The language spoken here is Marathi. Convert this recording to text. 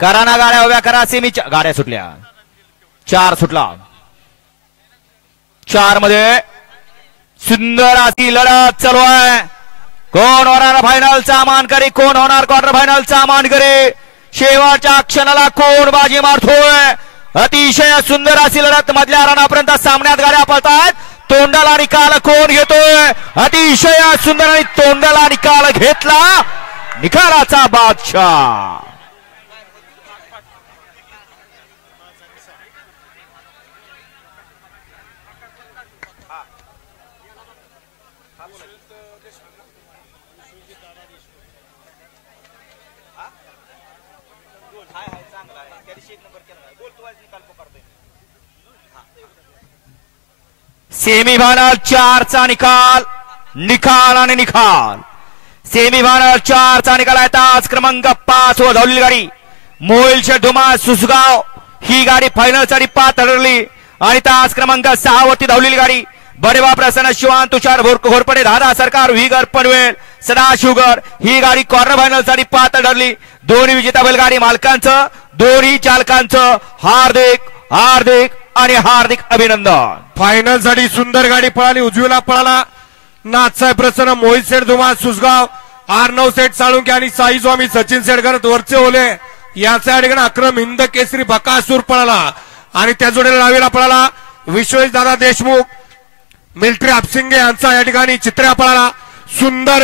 करा ना गाड्या उभ्या करा. सेमीच्या गाड्या सुटल्या. 4 सुटला. 4 मध्ये सुंदर अशी लढत चालू आहे. कोण होणार फायनलचा मानकरी, कोण होणार क्वार्टर फायनलचा मानकरी, शेवटच्या क्षणाला कोण बाजी मारतोय. अतिशय सुंदर अशी लढत मधल्या रणापर्यंत सामन्यात गाड्या पळतात. तोंडाला निकाल कोण घेतोय. अतिशय सुंदर आणि तोंडाला निकाल घेतला. निकालाचा बादशाह. सेमीफायनल 4चा निकाल. निकाल आणि निकाल. सेमीफायनल 4चा निकाल आहे. तास क्रमांक 5 व धावलेली गाडी मोहिलचे धुमाळ सुसगाव ही गाडी फायनल साठी पात्र ठरली. आणि तास क्रमांक 6 वरती धावलेली गाडी बडेबा प्रसन्न शिवान तुषार घोरपडे दादा सरकार विगर पनवेल सदाशिवगड ही गाडी क्वार्टर फायनल साठी पात्र ठरली. दोन्ही विजेता बैलगाडी मालकांचं दोन्ही चालकांचं हार्दिक हार्दिक आणि हार्दिक अभिनंदन. फायनल साठी सुंदर गाडी पळाली. उजवीला पळाला नाथसाहेब प्रसन्न मोहित सेठ धुमाळ सुसगाव, R9 सेठ साळुंके आणि साई स्वामी सचिन सेठकर वरचे ओले याचा ठिकाणी अक्रम हिंद केसरी बकासूर पळाला. आणि त्या जोडीला डावीला पळाला विश्वेश दादा देशमुख मिलिटरी हापसिंगे यांचा या ठिकाणी चित्र्या पळाला. सुंदर